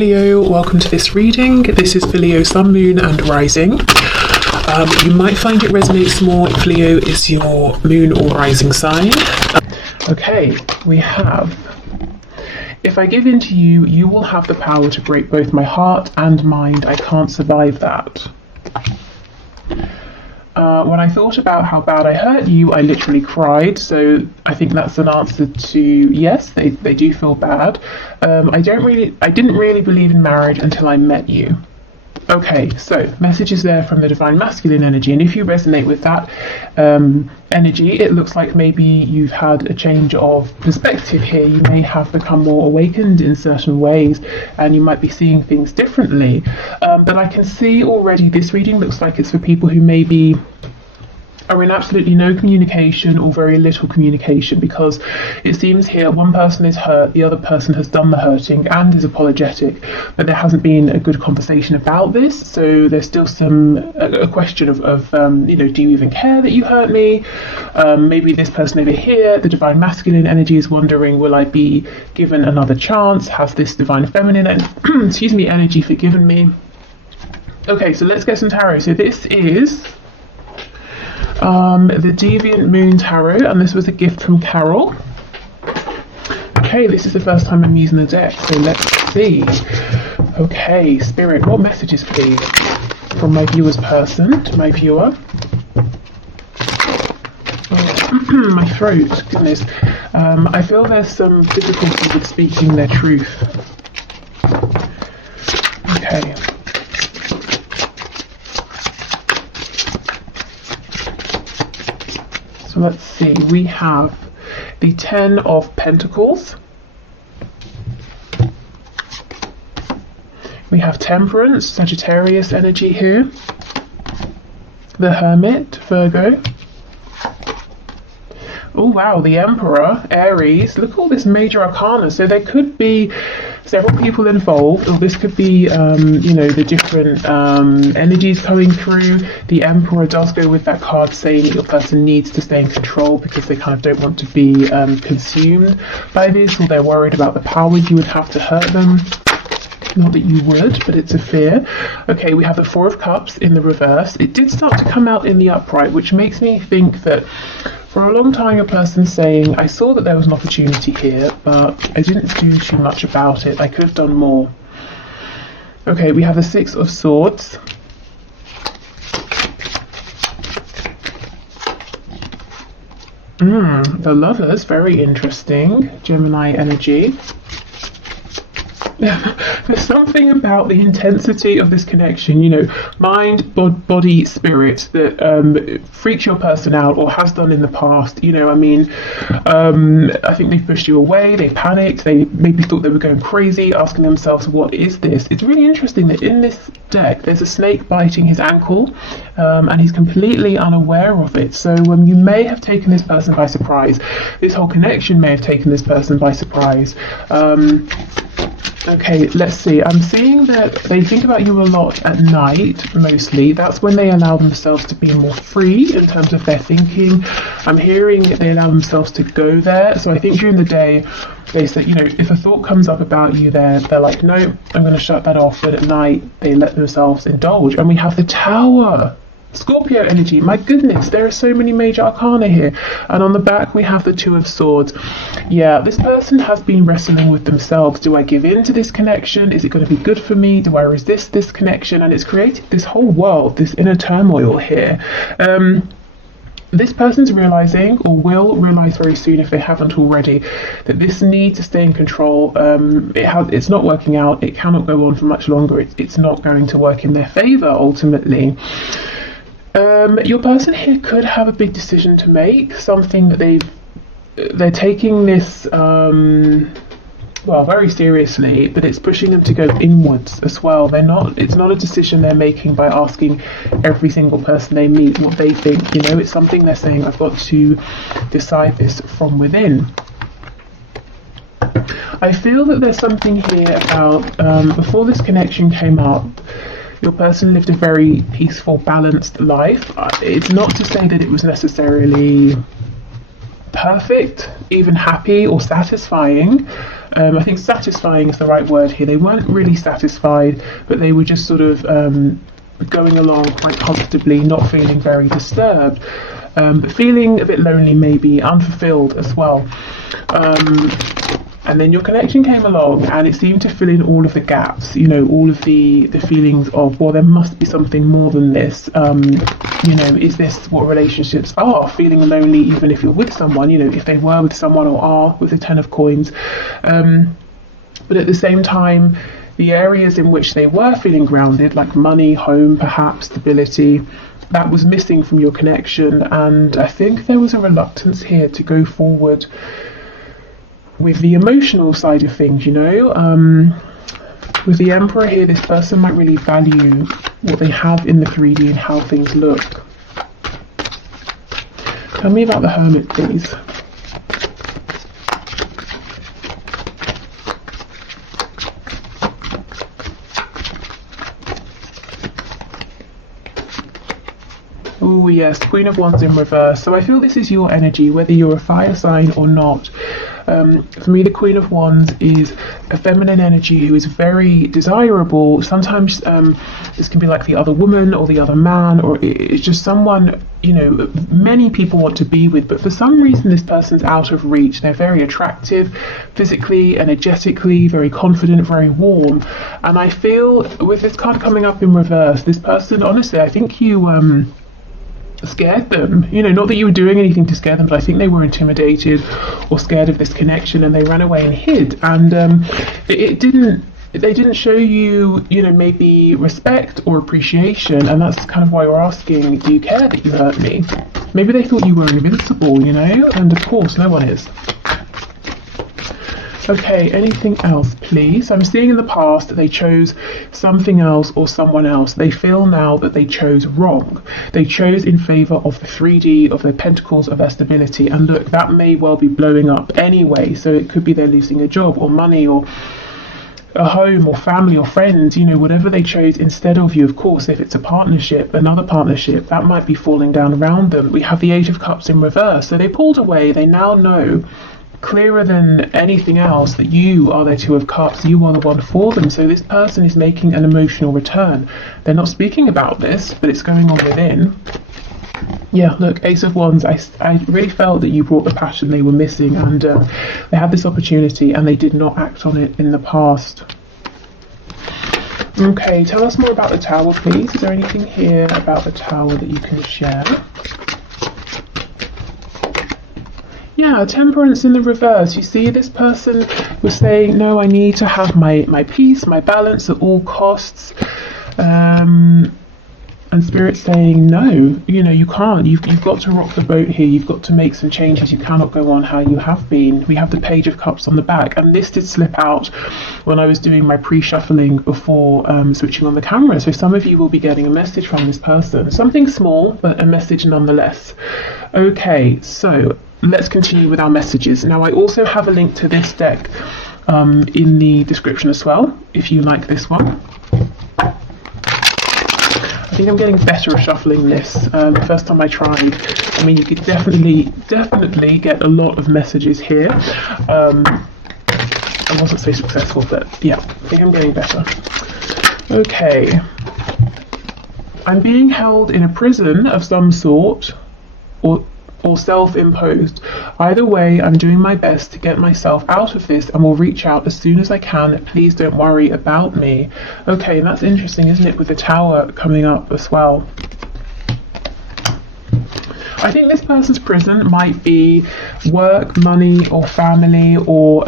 Leo, welcome to this reading. This is for Leo Sun, Moon and Rising. You might find it resonates more if Leo is your moon or rising sign. Okay, we have, if I give in to you, you will have the power to break both my heart and mind. I can't survive that. When I thought about how bad I hurt you, I literally cried. So I think that's an answer to yes, they do feel bad. I didn't really believe in marriage until I met you. Okay, so messages there from the divine masculine energy, and if you resonate with that energy, it looks like maybe you've had a change of perspective here. You may have become more awakened in certain ways, and you might be seeing things differently. But I can see already this reading looks like it's for people who maybe are in absolutely no communication or very little communication, because it seems here one person is hurt, the other person has done the hurting and is apologetic, but there hasn't been a good conversation about this. So there's still a question of do you even care that you hurt me? Maybe this person over here, the divine masculine energy, is wondering, will I be given another chance? Has this divine feminine energy forgiven me? Okay, so let's get some tarot. So this is the Deviant Moon Tarot, and this was a gift from Carol. Okay, this is the first time I'm using the deck, so let's see. Okay, Spirit, what messages please from my viewer's person to my viewer? Oh, my throat, goodness. I feel there's some difficulty with speaking their truth. Okay. So let's see, we have the Ten of Pentacles. We have Temperance, Sagittarius energy here. The Hermit, Virgo. Oh wow, the Emperor, Aries. Look at all this major arcana. So there could be several people involved, or this could be, the different energies coming through. The Emperor does go with that card saying that your person needs to stay in control because they kind of don't want to be consumed by this, or they're worried about the power you would have to hurt them. Not that you would, but it's a fear. Okay, we have the Four of Cups in the reverse. It did start to come out in the upright, which makes me think that for a long time, your person's saying, I saw that there was an opportunity here, but I didn't do too much about it. I could have done more. Okay, we have the Six of Swords. The Lovers, very interesting. Gemini energy. There's something about the intensity of this connection, mind, body, spirit, that freaks your person out or has done in the past. I think they've pushed you away, they panicked, they maybe thought they were going crazy, asking themselves, what is this? It's really interesting that in this deck there's a snake biting his ankle, and he's completely unaware of it. So you may have taken this person by surprise. This whole connection may have taken this person by surprise. Okay, let's see. I'm seeing that they think about you a lot at night, mostly. That's when they allow themselves to be more free in terms of their thinking. I'm hearing that they allow themselves to go there. So I think during the day, they say, if a thought comes up about you, they're like, no, I'm going to shut that off. But at night, they let themselves indulge. And we have the Tower. Scorpio energy, my goodness, there are so many major arcana here. And on the back we have the Two of Swords. Yeah, this person has been wrestling with themselves. Do I give in to this connection? Is it going to be good for me? Do I resist this connection? And it's created this whole world, this inner turmoil here. This person's realizing, or will realize very soon if they haven't already, that this need to stay in control, it's not working out. It cannot go on for much longer. It's not going to work in their favor ultimately. Your person here could have a big decision to make, something that they're taking this very seriously, but it's pushing them to go inwards as well. It's not a decision they're making by asking every single person they meet what they think. It's something they're saying, I've got to decide this from within. I feel that there's something here about before this connection came up, your person lived a very peaceful, balanced life. It's not to say that it was necessarily perfect, even happy or satisfying. I think satisfying is the right word here. They weren't really satisfied, but they were just sort of going along quite comfortably, not feeling very disturbed, but feeling a bit lonely, maybe unfulfilled as well. And then your connection came along and it seemed to fill in all of the gaps, you know, all of the feelings of, well, there must be something more than this. You know, is this what relationships are? Feeling lonely even if you're with someone, you know, if they were with someone or are with the 10 of coins. But at the same time, the areas in which they were feeling grounded, like money, home, perhaps, stability, that was missing from your connection. And I think there was a reluctance here to go forward with the emotional side of things, you know. With the Emperor here, this person might really value what they have in the 3D and how things look. Tell me about the Hermit, please. Oh yes, Queen of Wands in reverse. So I feel this is your energy, whether you're a fire sign or not. For me, the Queen of Wands is a feminine energy who is very desirable. Sometimes this can be like the other woman or the other man, or it's just someone, you know, many people want to be with, but for some reason this person's out of reach. They're very attractive, physically, energetically, very confident, very warm. And I feel with this card coming up in reverse, this person, honestly, I think you scared them, you know, not that you were doing anything to scare them, but I think they were intimidated or scared of this connection and they ran away and hid. And they didn't show you, you know, maybe respect or appreciation, and that's kind of why we're asking, do you care that you hurt me? Maybe they thought you were invincible, you know, and of course no one is. Okay, anything else, please? I'm seeing in the past that they chose something else or someone else. They feel now that they chose wrong. They chose in favour of the 3D, of their pentacles, of their stability. And look, that may well be blowing up anyway. So it could be they're losing a job or money or a home or family or friends, you know, whatever they chose instead of you. Of course, if it's a partnership, another partnership, that might be falling down around them. We have the Eight of Cups in reverse. So they pulled away. They now know clearer than anything else that you are their Two of Cups, you are the one for them. So this person is making an emotional return. They're not speaking about this, but it's going on within. Yeah, look, Ace of Wands, I really felt that you brought the passion they were missing, and they had this opportunity and they did not act on it in the past. Okay, tell us more about the Tower, please. Is there anything here about the Tower that you can share? Yeah, Temperance in the reverse. You see, this person was saying, no, I need to have my peace, my balance at all costs. And Spirit's saying, no, you know, you can't. You've got to rock the boat here. You've got to make some changes. You cannot go on how you have been. We have the Page of Cups on the back. And this did slip out when I was doing my pre-shuffling before switching on the camera. So some of you will be getting a message from this person. Something small, but a message nonetheless. Okay, so let's continue with our messages. Now, I also have a link to this deck in the description as well, if you like this one. I think I'm getting better at shuffling this. The first time I tried, I mean, you could definitely get a lot of messages here. I wasn't so successful, but yeah, I think I'm getting better. Okay. I'm being held in a prison of some sort, or self-imposed. Either way, I'm doing my best to get myself out of this and will reach out as soon as I can. Please don't worry about me. Okay, and that's interesting, isn't it, with the Tower coming up as well. I think this person's prison might be work, money, or family, or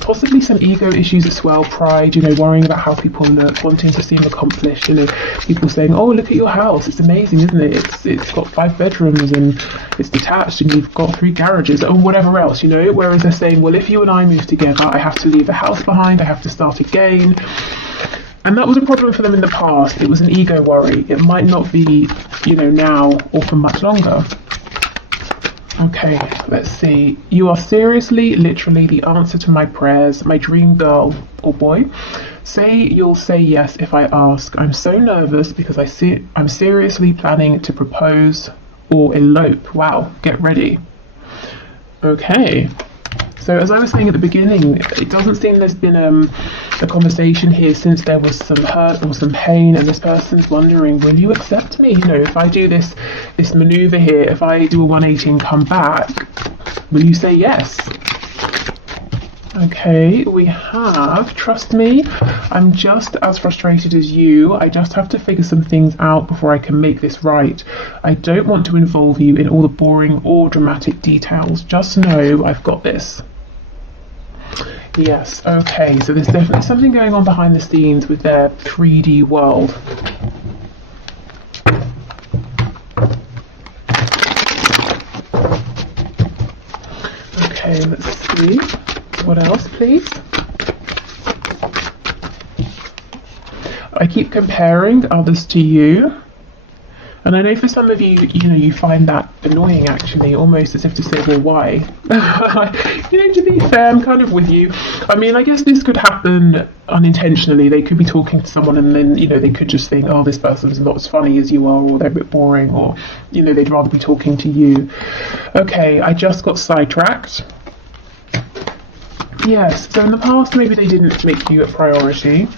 possibly some ego issues as well, pride, you know, worrying about how people look, wanting to seem accomplished, you know, people saying, oh, look at your house, it's amazing, isn't it? It's got 5 bedrooms and it's detached and you've got 3 garages, or whatever else, you know, whereas they're saying, well, if you and I move together, I have to leave the house behind, I have to start again. And that was a problem for them in the past. It was an ego worry. It might not be, you know, now or for much longer. Okay, let's see. You are seriously, literally the answer to my prayers, my dream girl or boy. Say you'll say yes if I ask. I'm so nervous because I'm seriously planning to propose or elope. Wow, get ready. Okay. So as I was saying at the beginning, it doesn't seem there's been a conversation here since there was some hurt or some pain, and this person's wondering, will you accept me? You know, if I do this maneuver here, if I do a 180 and come back, will you say yes? Okay, we have, trust me, I'm just as frustrated as you. I just have to figure some things out before I can make this right. I don't want to involve you in all the boring or dramatic details. Just know I've got this. Yes, okay, so there's definitely something going on behind the scenes with their 3D world. Okay, let's see. What else, please? I keep comparing others to you. And I know for some of you, you know, you find that annoying actually, almost as if to say, well, why? You know, to be fair, I'm kind of with you. I mean, I guess this could happen unintentionally. They could be talking to someone and then, you know, they could just think, oh, this person's not as funny as you are, or they're a bit boring, or, you know, they'd rather be talking to you. Okay, I just got sidetracked. Yes, so in the past maybe they didn't make you a priority.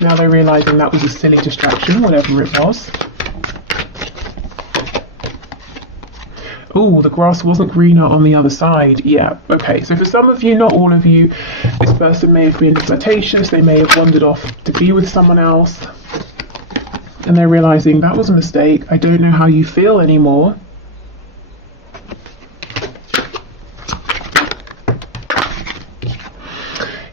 Now they're realising that was a silly distraction, whatever it was. Oh, the grass wasn't greener on the other side. Yeah, okay, so for some of you, not all of you, this person may have been flirtatious, they may have wandered off to be with someone else, and they're realising that was a mistake, I don't know how you feel anymore.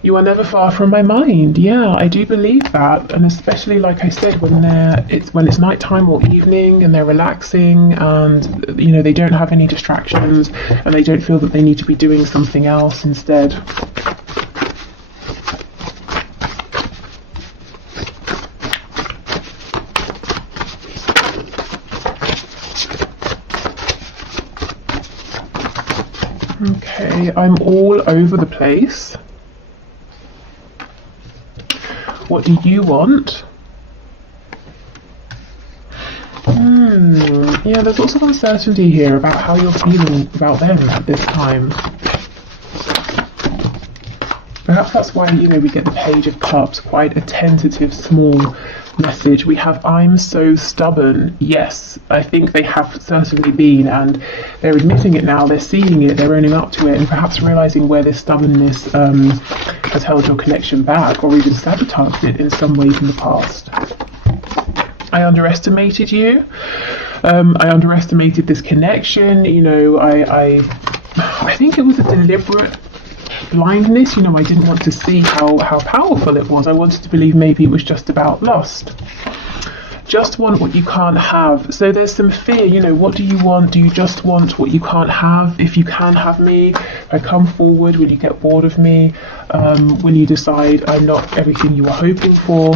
You are never far from my mind. Yeah, I do believe that, and especially like I said, when it's nighttime or evening and they're relaxing, and you know they don't have any distractions, and they don't feel that they need to be doing something else instead. Okay, I'm all over the place. What do you want? Yeah, there's lots of uncertainty here about how you're feeling about them at this time. Perhaps that's why, you know, we get the Page of Cups, quite a tentative, small message. We have, I'm so stubborn. Yes, I think they have certainly been, and they're admitting it now, they're seeing it, they're owning up to it, and perhaps realising where this stubbornness has held your connection back, or even sabotaged it in some way in the past. I underestimated you. I underestimated this connection. You know, I think it was a deliberate blindness. You know, I didn't want to see how powerful it was. I wanted to believe maybe it was just about lust. Just want what you can't have. So there's some fear, you know, what do you want? Do you just want what you can't have? If you can have me, if I come forward, will you get bored of me? Will you decide I'm not everything you were hoping for?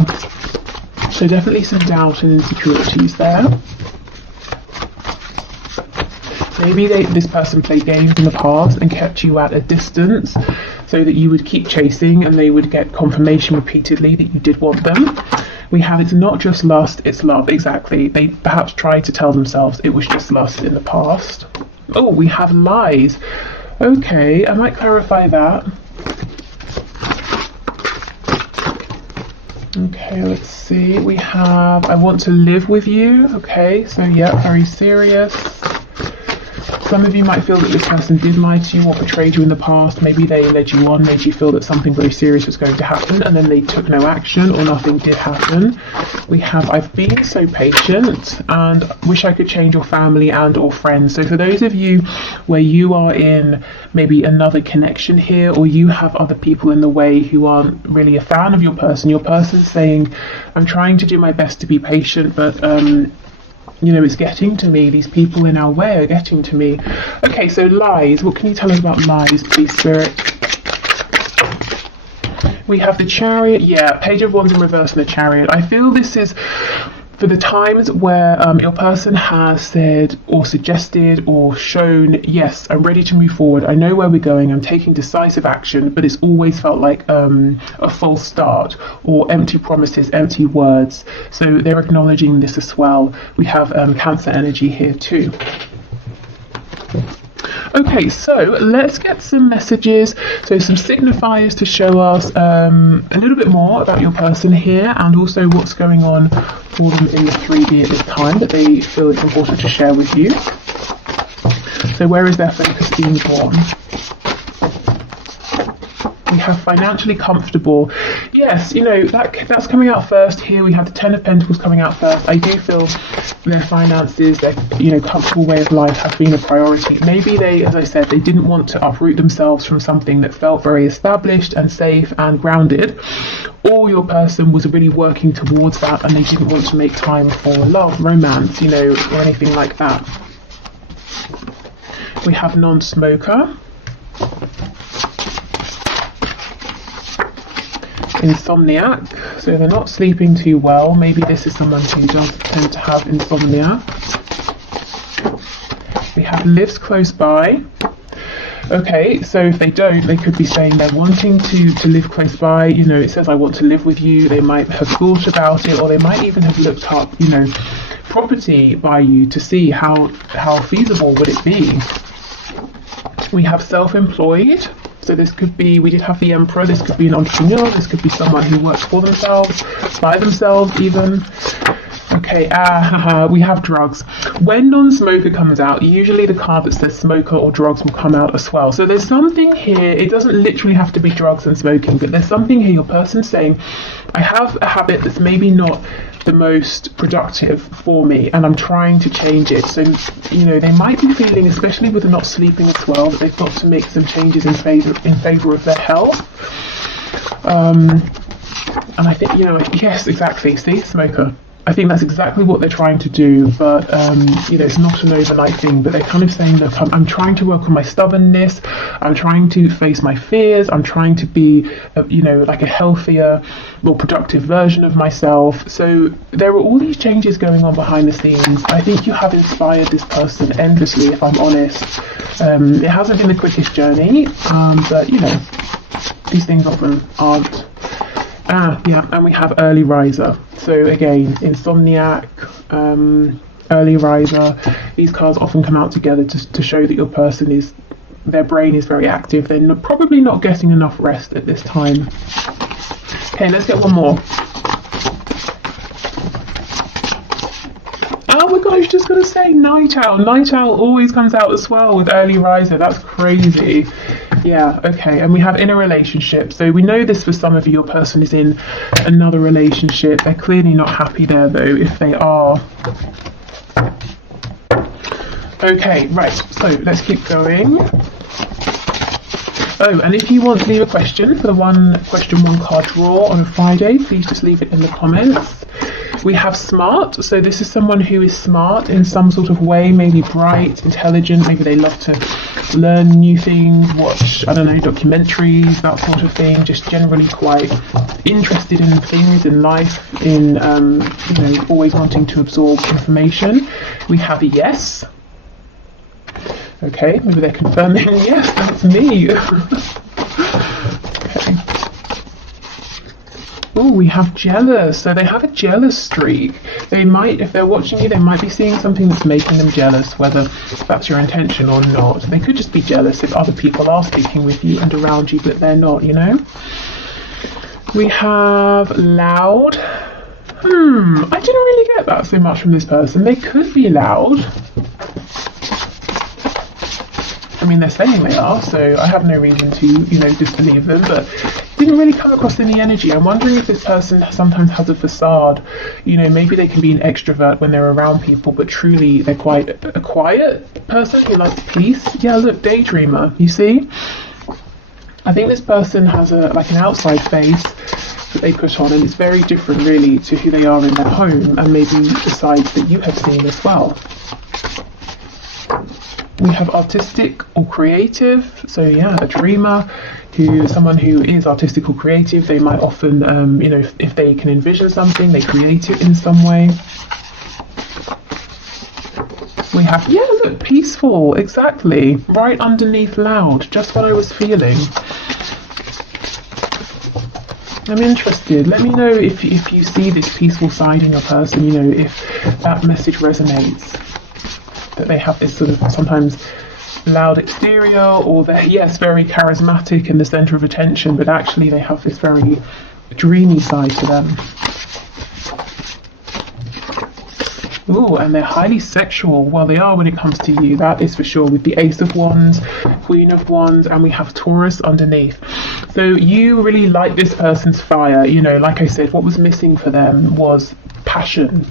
So definitely some doubt and insecurities there. Maybe this person played games in the past and kept you at a distance so that you would keep chasing and they would get confirmation repeatedly that you did want them. We have, it's not just lust, it's love. Exactly. They perhaps tried to tell themselves it was just lust in the past. Oh, we have lies. Okay, I might clarify that. Okay, let's see. We have, I want to live with you. Okay, so yeah, very serious. Some of you might feel that this person did lie to you or betrayed you in the past. Maybe they led you on, made you feel that something very serious was going to happen, and then they took no action or nothing did happen. We have, I've been so patient and wish I could change your family and or friends. So for those of you where you are in maybe another connection here, or you have other people in the way who aren't really a fan of your person's saying, I'm trying to do my best to be patient, but you know, it's getting to me. These people in our way are getting to me. Okay, so lies. What can you tell us about lies, please, Spirit? We have the Chariot. Yeah, Page of Wands in reverse and the Chariot. I feel this is for the times where your person has said or suggested or shown, yes, I'm ready to move forward. I know where we're going. I'm taking decisive action, but it's always felt like a false start or empty promises, empty words. So they're acknowledging this as well. We have Cancer energy here too. Okay, so let's get some messages, so some signifiers to show us a little bit more about your person here, and also what's going on for them in the 3D at this time that they feel it's important to share with you. So where is their focus being drawn? We have financially comfortable. Yes, you know, that's coming out first here. We have the Ten of Pentacles coming out first. I do feel their finances, their, you know, comfortable way of life has been a priority. Maybe they, as I said, they didn't want to uproot themselves from something that felt very established and safe and grounded. Or your person was really working towards that and they didn't want to make time for love, romance, you know, or anything like that. We have non-smoker. Insomniac, so they're not sleeping too well. Maybe this is someone who does tend to have insomnia. We have lives close by. Okay, so if they don't, they could be saying they're wanting to live close by. You know, it says I want to live with you. They might have thought about it, or they might even have looked up, you know, property by you to see how feasible would it be. We have self-employed. So this could be, we did have the Emperor, this could be an entrepreneur, this could be someone who works for themselves, by themselves even. Okay, we have drugs. When non-smoker comes out, usually the card that says smoker or drugs will come out as well. So there's something here, it doesn't literally have to be drugs and smoking, but there's something here, your person's saying, I have a habit that's maybe not the most productive for me and I'm trying to change it. So, you know, they might be feeling, especially with the not sleeping as well, that they've got to make some changes in favor of their health. And I think, you know, yes, exactly. See, smoker. I think that's exactly what they're trying to do, but you know, it's not an overnight thing. But they're kind of saying, look, I'm trying to work on my stubbornness. I'm trying to face my fears. I'm trying to be, you know, like a healthier, more productive version of myself. So there are all these changes going on behind the scenes. I think you have inspired this person endlessly, if I'm honest. It hasn't been the quickest journey, but you know, these things often aren't. Yeah, and we have early riser. So again, insomniac, early riser. These cards often come out together to show that your person is, their brain is very active. They're probably not getting enough rest at this time. Okay, let's get one more. Oh my gosh, I was just going to say night owl. Night owl always comes out as well with early riser. That's crazy. Yeah, okay, and we have in a relationship. So we know this for some of you, your person is in another relationship. They're clearly not happy there though, if they are. Okay, right, so let's keep going. Oh, and if you want to leave a question for the one card draw on a Friday, please just leave it in the comments. We have smart, so this is someone who is smart in some sort of way, maybe bright, intelligent, maybe they love to learn new things, watch, I don't know, documentaries, that sort of thing, just generally quite interested in things, in life, in, you know, always wanting to absorb information. We have a yes. Okay, maybe they're confirming, yes, that's me. Okay. Oh, we have jealous. So they have a jealous streak. They might, if they're watching you, they might be seeing something that's making them jealous, whether that's your intention or not. They could just be jealous if other people are speaking with you and around you, but they're not, you know. We have loud. I didn't really get that so much from this person. They could be loud. I mean, they're saying they are, so I have no reason to, you know, disbelieve them, but didn't really come across in the energy. I'm wondering if this person sometimes has a facade. You know, maybe they can be an extrovert when they're around people, but truly they're quite a quiet person who likes peace. Yeah, look, daydreamer, you see? I think this person has like an outside face that they put on, and it's very different really to who they are in their home, and maybe the sides that you have seen as well. We have artistic or creative, so yeah, a dreamer, someone who is artistic or creative. They might often, you know, if they can envision something, they create it in some way. We have, yeah, look, peaceful, exactly, right underneath loud, just what I was feeling. I'm interested. Let me know if you see this peaceful side in your person, you know, if that message resonates. That they have this sort of sometimes loud exterior, or they're, yes, very charismatic and the center of attention, but actually they have this very dreamy side to them. Ooh, and they're highly sexual. Well, they are when it comes to you, that is for sure, with the Ace of Wands, Queen of Wands, and we have Taurus underneath. So you really like this person's fire. You know, like I said, what was missing for them was passion,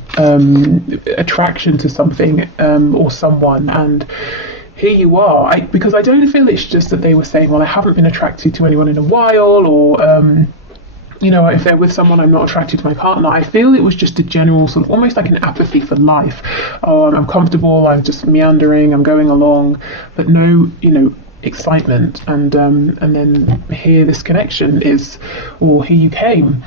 attraction to something or someone, and here you are. Because I don't feel it's just that they were saying, well, I haven't been attracted to anyone in a while, or you know, if they're with someone, I'm not attracted to my partner. I feel it was just a general sort of almost like an apathy for life. Oh, I'm comfortable, I'm just meandering, I'm going along, but no, you know, excitement. And then here this connection is, or here you came.